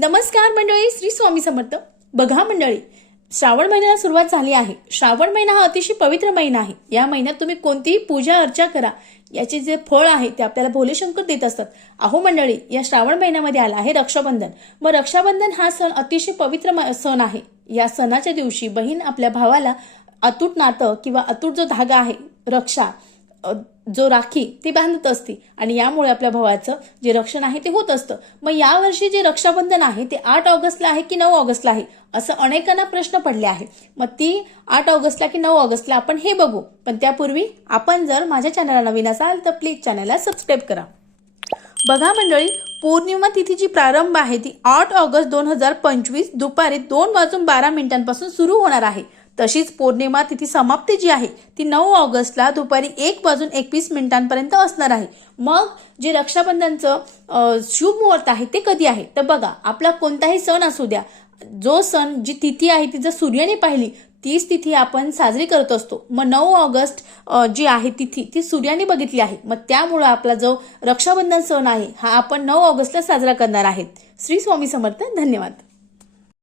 नमस्कार मंडळी, श्री स्वामी समर्थ. बघा मंडळी, श्रावण महिन्याला सुरुवात झाली आहे. श्रावण महिना हा अतिशय पवित्र महिना आहे. या महिन्यात तुम्ही कोणतीही पूजा अर्चा करा, याचे जे फळ आहे ते आपल्याला भोले शंकर देत असतात. अहो मंडळी, या श्रावण महिन्यामध्ये आला आहे रक्षाबंधन. मग रक्षाबंधन हा सण अतिशय पवित्र सण आहे. या सणाच्या दिवशी बहीण आपल्या भावाला अतूट नातं किंवा अतूट जो धागा आहे, रक्षा जो राखी ती बांधत असते आणि यामुळे आपल्या भावाचं जे रक्षण आहे ते होत असतं. मग यावर्षी जे रक्षाबंधन आहे ते 8 ऑगस्टला आहे की 9 ऑगस्टला आहे, असं अनेकांना प्रश्न पडले आहे. मग ती 8 ऑगस्टला की 9 ऑगस्टला आपण हे बघू. पण त्यापूर्वी आपण जर माझ्या चॅनलला नवीन असाल तर प्लीज चॅनलला सबस्क्राईब करा. बघा मंडळी, पौर्णिमा तिथीची प्रारंभ आहे ती 8 ऑगस्ट 2025 दुपारी 2:12 सुरू होणार आहे. तशीच पौर्णिमा तिथी समाप्ती जी आहे ती 9 ऑगस्टला दुपारी 1:21 असणार आहे. मग जे रक्षाबंधनचं शुभ मुहूर्त आहे ते कधी आहे तर बघा, आपला कोणताही सण असू द्या, जो सण जी तिथी आहे ती जर सूर्याने पाहिली तीच तिथी आपण साजरी करत असतो. मग 9 ऑगस्ट जी आहे तिथी ती सूर्याने बघितली आहे. मग त्यामुळे आपला जो रक्षाबंधन सण आहे हा आपण 9 ऑगस्टला साजरा करणार आहेत. श्री स्वामी समर्थ. धन्यवाद.